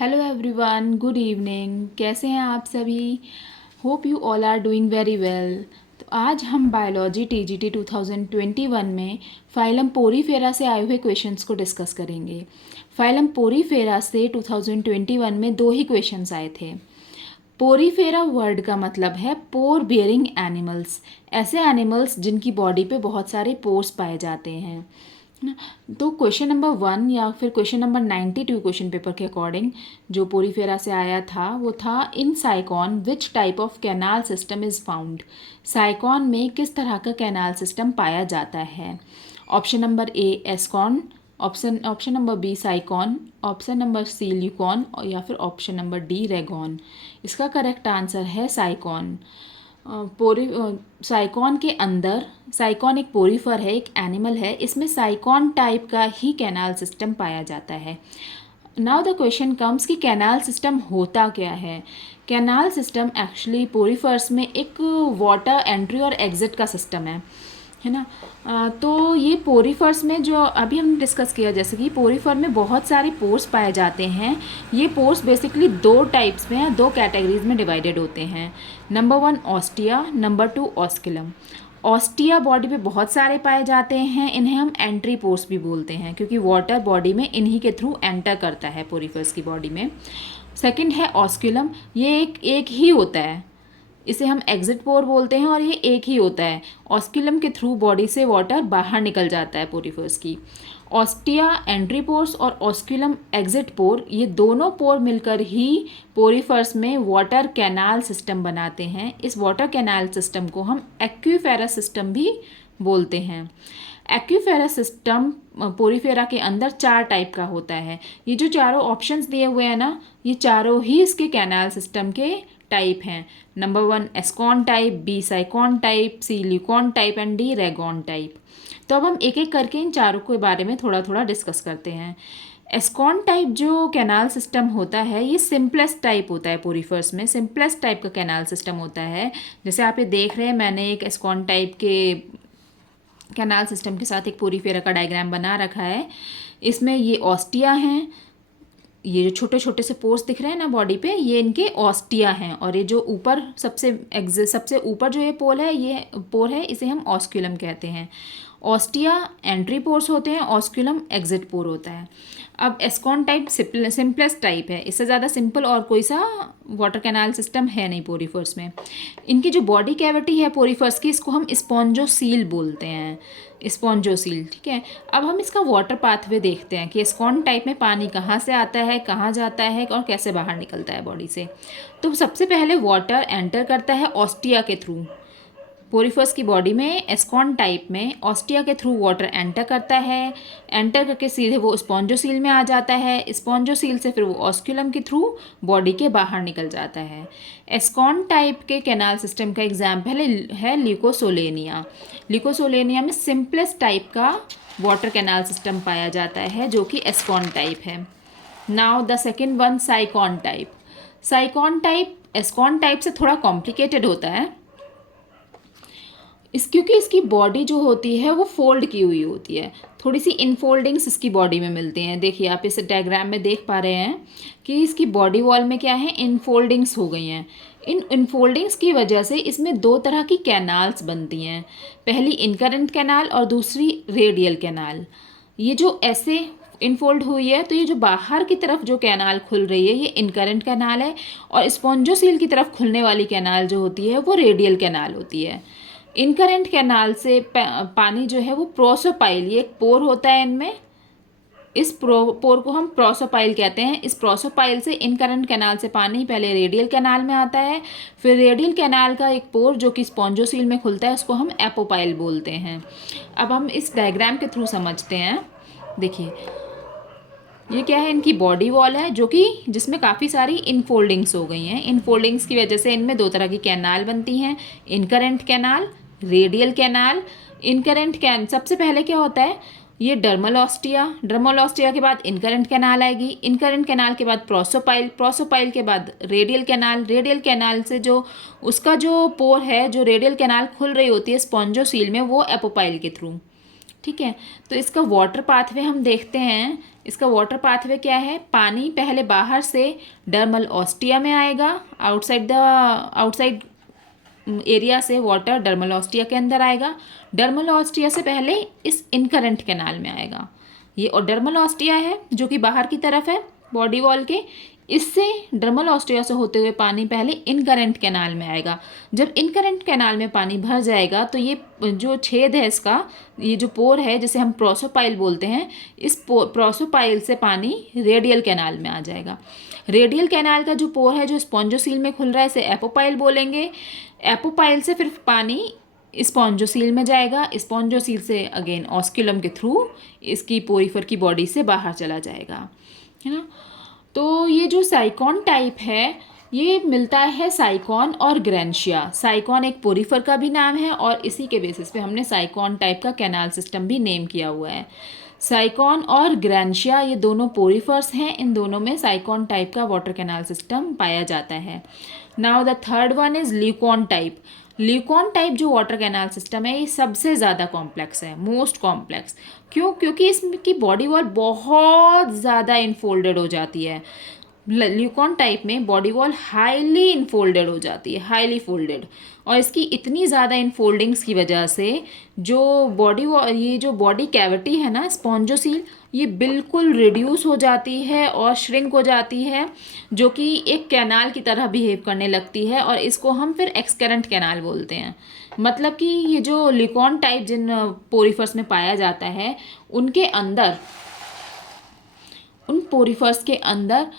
Hello everyone, good evening. कैसे हैं आप सभी? Hope you all are doing very well. तो आज हम बायोलॉजी टीजीटी 2021 में फाइलम पोरीफेरा से आए हुए क्वेश्चंस को डिस्कस करेंगे। फाइलम पोरीफेरा से 2021 में दो ही क्वेश्चंस आए थे। पोरीफेरा वर्ड का मतलब है पोर बियरिंग एनिमल्स, ऐसे एनिमल्स जिनकी बॉडी पे बहुत सारे पोर्स पाए जाते हैं ना। तो क्वेश्चन नंबर 1 या फिर क्वेश्चन नंबर 92 क्वेश्चन पेपर के अकॉर्डिंग जो पोरीफेरा से आया था वो था, in sycon which type of canal system is found. Sycon में किस तरह का कैनाल सिस्टम पाया जाता है? Option number A ascon, option number B sycon, option number C leucon या फिर ऑप्शन नंबर डी रेगॉन। इसका करेक्ट आंसर है साइकॉन। पोरी साइकॉन के अंदर, साइकॉन एक पोरीफर है, एक एनिमल है, इसमें साइकॉन टाइप का ही कैनाल सिस्टम पाया जाता है। नाउ द क्वेश्चन कम्स कि कैनाल सिस्टम होता क्या है। कैनाल सिस्टम एक्चुअली पोरीफर्स में एक वाटर एंट्री और एग्जिट का सिस्टम है ना। तो ये पोरीफर्स में जो अभी हमने डिस्कस किया, जैसे कि पोरीफर में बहुत सारे पोर्स पाए जाते हैं। ये पोर्स बेसिकली दो टाइप्स में, दो कैटेगरीज में डिवाइडेड होते हैं। Number 1 ostia, number 2 osculum. Ostia body पे बहुत सारे पाए जाते हैं, इन्हें हम एंट्री पोर्स भी बोलते हैं क्योंकि वाटर बॉडी में इन्हीं के थ्रू एंटर करता है पोरीफर्स की बॉडी में। सेकंड है ऑस्क्यूलम, ये एक ही होता है, इसे हम एग्जिट पोर बोलते हैं और ये एक ही होता है। ऑस्क्यूलम के थ्रू बॉडी से वाटर बाहर निकल जाता है पोरीफर्स की। ऑस्टिया एंट्री पोर्स और ऑस्क्यूलम एग्जिट पोर, ये दोनों पोर मिलकर ही पोरीफर्स में वाटर कैनाल सिस्टम बनाते हैं। इस वाटर कैनाल सिस्टम को हम एक्वीफेरस सिस्टम भी बोलते हैं। एक्वीफेरस सिस्टम पोरीफेरा के अंदर 4 टाइप का होता है। ये जो चारों ऑप्शंस दिए हुए हैं ना, ये चारों ही इसके कैनाल सिस्टम के टाइप हैं। Number 1 ascon type, B sycon type, C leucon type and D rhagon type. तो अब हम एक एक करके इन चारों के बारे में थोड़ा थोड़ा डिस्कस करते हैं। एस्कॉन टाइप जो कैनाल सिस्टम होता है, ये सिंपलेस्ट टाइप होता है पोरीफर्स में, सिंपलेस्ट टाइप का कैनाल सिस्टम होता है। जैसे आप ये देख रहे हैं, मैंने एक एस्कॉन टाइप के कैनाल सिस्टम के साथ एक पोरीफेरा का डायग्राम बना रखा है। इसमें ये ऑस्टिया हैं, ये जो छोटे छोटे से पोर्स दिख रहे हैं ना बॉडी पे, ये इनके ऑस्टिया हैं। और ये जो ऊपर सबसे ऊपर जो ये पोर है, इसे हम ऑस्क्यूलम कहते हैं। ऑस्टिया एंट्री पोर्स होते हैं, ऑस्क्यूलम एग्जिट पोर होता है। अब एस्कॉन टाइप सिंपलेस्ट टाइप है, इससे ज़्यादा सिंपल और कोई सा वाटर कैनाल सिस्टम है नहीं पोरीफर्स में। इनकी जो बॉडी कैविटी है पोरीफर्स की, इसको हम स्पॉन्जोसील बोलते हैं, स्पॉन्जोसील। ठीक है, अब हम इसका वाटर पाथवे देखते हैं कि एस्कॉन टाइप में पानी कहाँ से आता है, कहाँ जाता है और कैसे बाहर निकलता है बॉडी से। तो सबसे पहले वाटर एंटर करता है ऑस्टिया के थ्रू। पोरीफर्स की बॉडी में एस्कॉन टाइप में ऑस्टिया के थ्रू वाटर एंटर करता है, एंटर करके सीधे वो स्पॉन्जोसील में आ जाता है। स्पॉन्जोसील से फिर वो ऑस्क्यूलम के थ्रू बॉडी के बाहर निकल जाता है। एस्कॉन टाइप के कैनाल सिस्टम का एग्जाम्पल है ल्यूकोसोलेनिया। ल्यूकोसोलेनिया में सिंपलेस्ट टाइप का वाटर कैनाल सिस्टम पाया जाता है जो कि एस्कॉन टाइप है। Now the second one sycon type. Sycon type ascon type से थोड़ा कॉम्प्लिकेटेड होता है, क्योंकि इसकी बॉडी जो होती है वो फोल्ड की हुई होती है, थोड़ी सी इनफोल्डिंग्स इसकी बॉडी में मिलती हैं। देखिए आप इस डायग्राम में देख पा रहे हैं कि इसकी बॉडी वॉल में क्या है, इनफोल्डिंग्स हो गई हैं। इन इनफोल्डिंग्स की वजह से इसमें दो तरह की कैनाल्स बनती हैं, पहली इनकरेंट कैनाल और दूसरी रेडियल कैनाल। ये जो ऐसे इनफोल्ड हुई है, तो ये जो बाहर की तरफ जो कैनाल खुल रही है ये इनकरेंट कैनाल है, और स्पॉन्जोसील की तरफ खुलने वाली कैनाल जो होती है वो रेडियल कैनाल होती है। इनकरेंट कैनाल से पानी जो है वो प्रोसोपाइल, ये एक पोर होता है इनमें, इस पोर को हम प्रोसोपाइल कहते हैं। इस प्रोसोपाइल से इनकरेंट कैनाल से पानी पहले रेडियल कैनाल में आता है, फिर रेडियल कैनाल का एक पोर जो कि स्पॉन्जोसील में खुलता है उसको हम एपोपाइल बोलते हैं। अब हम इस डायग्राम के थ्रू समझते हैं। देखिए ये क्या है, इनकी बॉडी वॉल है जो कि जिसमें काफ़ी सारी इनफोल्डिंग्स हो गई हैं। इनफोल्डिंग्स की वजह से इनमें दो तरह की कैनाल बनती हैं, इनकरेंट कैनाल, रेडियल कैनाल। सबसे पहले क्या होता है, ये डर्मल ऑस्टिया के बाद इनकरेंट कैनाल आएगी, इनकरेंट कैनाल के बाद प्रोसोपाइल के बाद रेडियल कैनाल से जो उसका जो पोर है, जो रेडियल कैनाल खुल रही होती है स्पॉन्जोसील में, वो एपोपाइल के थ्रू। ठीक है। तो इसका वाटर पाथवे हम देखते हैं। इसका वाटर पाथवे क्या है, पानी पहले बाहर से डर्मल ऑस्टिया में आएगा, आउटसाइड एरिया से वाटर डर्मल ऑस्टिया के अंदर आएगा। डर्मल ऑस्टिया से पहले इस इनकरेंट कैनाल में आएगा। ये और डर्मल ऑस्टिया है जो कि बाहर की तरफ है बॉडी वॉल के। इससे डर्मल ऑस्टिया से होते हुए पानी पहले इनकरेंट कैनाल में आएगा। जब इनकरेंट कैनाल में पानी भर जाएगा तो ये जो छेद है इसका, ये जो पोर है जिसे हम प्रोसोपाइल बोलते हैं, इस प्रोसोपाइल से पानी रेडियल कैनाल में आ जाएगा। रेडियल कैनाल का जो पोर है जो स्पॉन्जोसील में खुल रहा है इसे एपोपाइल बोलेंगे। एपोपाइल से फिर पानी स्पॉन्जोसील में जाएगा। स्पॉन्जोसील से अगेन ऑस्क्यूलम के थ्रू इसकी पोरीफर की बॉडी से बाहर चला जाएगा, है ना। तो ये जो साइकॉन टाइप है ये मिलता है साइकॉन और ग्रेंशिया। साइकॉन एक पोरीफर का भी नाम है और इसी के बेसिस पे हमने साइकॉन टाइप का कैनाल सिस्टम भी नेम किया हुआ है। साइकॉन और ग्रेंशिया ये दोनों पोरीफर्स हैं। इन दोनों में साइकॉन टाइप का वाटर कैनाल सिस्टम पाया जाता है। Now the third one is leucon type. Leucon type जो वाटर कैनाल सिस्टम है ये सबसे ज़्यादा कॉम्प्लेक्स है, मोस्ट कॉम्प्लेक्स। क्यों? क्योंकि इसकी बॉडी वॉल बहुत ज़्यादा इनफोल्डेड हो जाती है। ल्यूकॉन टाइप में बॉडी वॉल हाईली इनफोल्डेड हो जाती है, हाईली फोल्डेड। और इसकी इतनी ज़्यादा इनफोल्डिंग्स की वजह से जो ये जो बॉडी कैविटी है ना स्पॉन्जोसील, ये बिल्कुल रिड्यूस हो जाती है और श्रिंक हो जाती है, जो कि एक कैनाल की तरह बिहेव करने लगती है। और इसको हम फिर एक्सकरेंट कैनाल बोलते हैं। मतलब कि ये जो ल्यूकॉन टाइप जिन पोरीफर्स में पाया जाता है उनके अंदर, उन पोरीफर्स के अंदर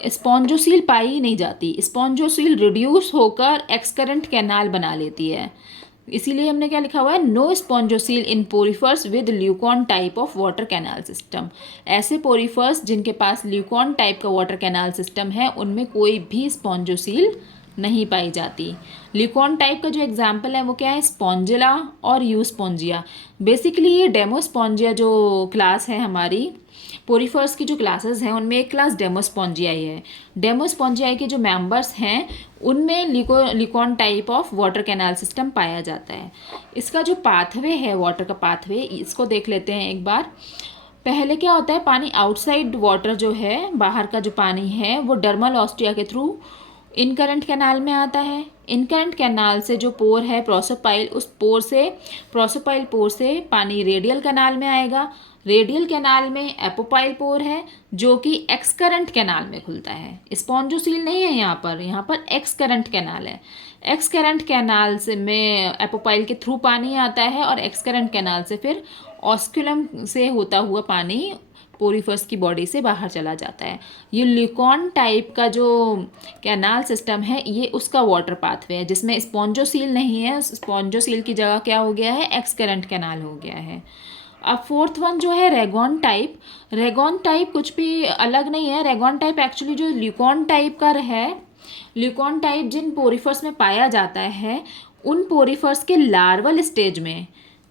स्पॉन्जोसील पाई ही नहीं जाती। स्पॉन्जोसील रिड्यूस होकर एक्सकरेंट कैनाल बना लेती है। इसीलिए हमने क्या लिखा हुआ है, no spongocoel in porifers with leucon type of water canal system. ऐसे पोरीफर्स जिनके पास ल्यूकॉन टाइप का वाटर कैनाल सिस्टम है उनमें कोई भी स्पॉन्जोसील नहीं पाई जाती। ल्यूकॉन टाइप का जो एग्जाम्पल है वो क्या है, स्पॉन्जिला और यूस्पॉन्जिया। बेसिकली ये डेमोस्पॉन्जिया जो क्लास है हमारी पोरीफर्स की जो क्लासेस हैं उनमें एक क्लास डेमोस्पॉन्जियाई है। डेमोस्पॉन्जियाई के जो मेंबर्स हैं उनमें leucon type of water canal system पाया जाता है। इसका जो पाथवे है, वाटर का पाथवे, इसको देख लेते हैं एक बार। पहले क्या होता है, पानी आउटसाइड वाटर जो है, बाहर का जो पानी है वो डर्मल ऑस्टिया के थ्रू इनकरेंट कैनाल में आता है। इनकरेंट कैनाल से जो पोर है प्रोसोपाइल, उस पोर से प्रोसोपाइल पोर से पानी रेडियल कैनाल में आएगा। रेडियल कैनाल में एपोपाइल पोर है जो कि एक्सकरेंट कैनाल में खुलता है। स्पॉन्जोसील नहीं है यहाँ पर एक्सकरेंट कैनाल है। एक्सकरेंट कैनाल से में एपोपाइल के थ्रू पानी आता है और एक्सकरेंट कैनाल से फिर ऑस्क्यूलम से होता हुआ पानी पोरीफर्स की बॉडी से बाहर चला जाता है। ये ल्यूकॉन टाइप का जो कैनाल सिस्टम है ये उसका वाटर पाथवे है जिसमें स्पॉन्जोसील नहीं है। स्पॉन्जोसील की जगह क्या हो गया है, एक्सकरेंट कैनाल हो गया है। अब फोर्थ वन जो है रेगॉन टाइप। रेगॉन टाइप कुछ भी अलग नहीं है। रेगॉन टाइप एक्चुअली जो ल्यूकॉन टाइप का है, ल्यूकॉन टाइप जिन पोरीफर्स में पाया जाता है उन पोरीफर्स के लार्वल स्टेज में,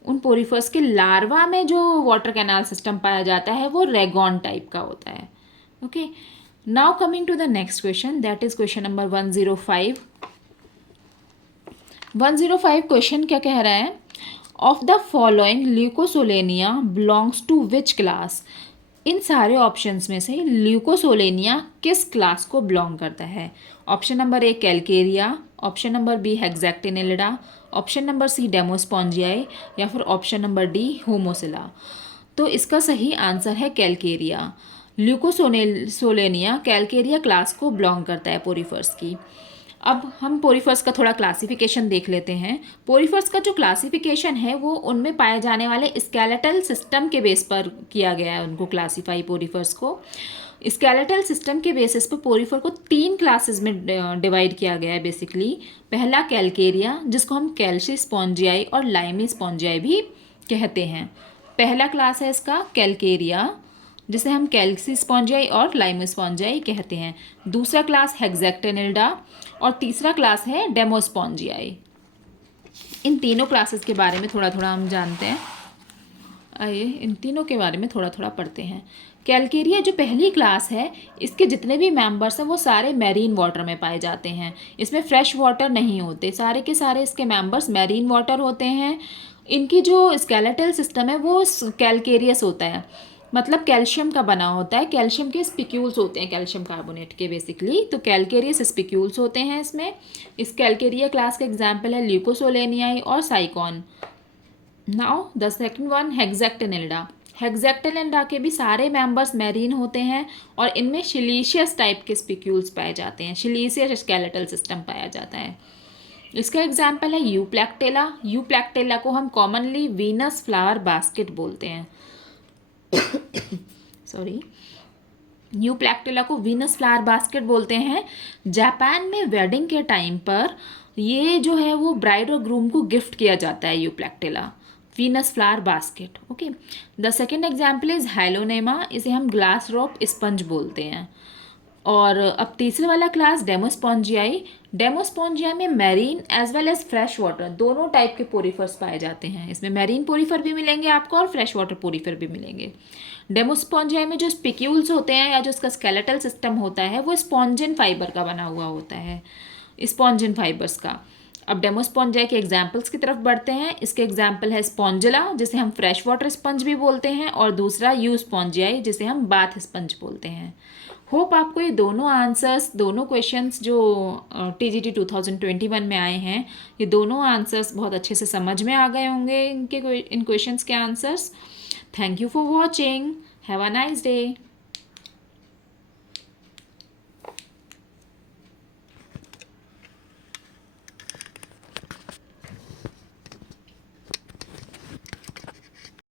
उन पोरीफर्स के लार्वा में जो वाटर कैनाल सिस्टम पाया जाता है वो रेगॉन टाइप का होता है। Okay, now coming to the next question, that is question number 105। 105 question क्या कह रहा है, of the following Leucosolenia belongs to which class. इन सारे ऑप्शंस में से ल्यूकोसोलेनिया किस क्लास को बिलोंग करता है। Option number A Calcarea, option number B Hexactinellida, option number C Demospongiae या फिर ऑप्शन नंबर डी होमोसिला। तो इसका सही आंसर है कैलकेरिया। ल्यूकोसोलेनिया कैलकेरिया क्लास को बिलोंग करता है पोरीफर्स की। अब हम पोरीफर्स का थोड़ा क्लासिफिकेशन देख लेते हैं। पोरीफर्स का जो क्लासिफिकेशन है वो उनमें पाए जाने वाले स्केलेटल सिस्टम के बेस पर किया गया है उनको क्लासीफाई पोरीफर्स को। स्केलेटल सिस्टम के बेसिस पर पोरीफर को 3 क्लासेस में डिवाइड किया गया है बेसिकली। पहला कैलकेरिया जिसको हम कैल्शी स्पॉन्जियाई और लाइमी स्पॉन्जियाई भी कहते हैं। पहला क्लास है इसका कैलकेरिया जिसे हम कैल्सी स्पॉन्जियाई और लाइमी स्पॉन्जियाई कहते हैं। दूसरा क्लास हेक्सैक्टिनिल्डा और तीसरा क्लास है डेमोस्पॉन्जियाई। इन तीनों क्लासेस के बारे में थोड़ा थोड़ा हम जानते हैं। आइए इन तीनों के बारे में थोड़ा थोड़ा पढ़ते हैं। कैलकेरिया जो पहली क्लास है इसके जितने भी मेंबर्स हैं वो सारे मैरीन वाटर में पाए जाते हैं। इसमें फ्रेश वाटर नहीं होते, सारे के सारे इसके मेंबर्स मैरीन वाटर होते हैं। इनकी जो स्केलेटल सिस्टम है वो कैलकेरियस होता है, मतलब कैल्शियम का बना होता है। कैल्शियम के स्पिक्यूल्स होते हैं, कैल्शियम कार्बोनेट के बेसिकली, तो कैलकेरियस स्पिक्यूल्स होते हैं इसमें। इस कैलकेरिया क्लास का एग्जाम्पल है ल्यूकोसोलेनियाई और sycon. Now the second one Hexactinellida. Hexactinellida के भी सारे मेंबर्स मैरीन होते हैं और इनमें सिलीशियस टाइप के स्पिक्यूल्स पाए जाते हैं, सिलीशियस स्केलेटल सिस्टम पाया जाता है। इसका एग्जाम्पल है यूप्लैक्टेला। यूप्लैक्टेला को हम कॉमनली वीनस फ्लावर बास्केट बोलते हैं। सॉरी, यूप्लैक्टेला को वीनस फ्लावर बास्केट बोलते हैं। जापान में वेडिंग के टाइम पर ये जो है वो ब्राइड और ग्रूम को गिफ्ट किया जाता है, Euplectella Venus flower basket. Okay, the second example is Hyalonema. इसे हम ग्लास रॉक स्पंज बोलते हैं। और अब तीसरे वाला क्लास डेमोस्पॉन्जियाई। डेमोस्पॉन्जिया में marine as well as fresh water दोनों टाइप के पोरीफर्स पाए जाते हैं। इसमें मैरीन पोरीफर भी मिलेंगे आपको और फ्रेश वाटर पोरीफर भी मिलेंगे। डेमोस्पॉन्जिया में जो स्पिक्यूल्स होते हैं या जो इसका स्केलेटल सिस्टम होता है वो स्पॉन्जिन फाइबर का बना हुआ होता है, स्पॉन्जिन फाइबर्स का। अब डेमोस्पॉन्जिया के एग्जाम्पल्स की तरफ बढ़ते हैं। इसके एग्जाम्पल है स्पॉन्जिला, जिसे हम फ्रेश वाटर स्पंज भी बोलते हैं, और दूसरा यू स्पॉन्जियाई, जिसे हम बाथ स्पंज बोलते हैं। होप आपको ये दोनों आंसर्स, दोनों क्वेश्चंस जो TGT 2021 में आए हैं, ये दोनों आंसर्स बहुत अच्छे से समझ में आ गए होंगे इन क्वेश्चंस के answers. Thank you for watching, have a nice day.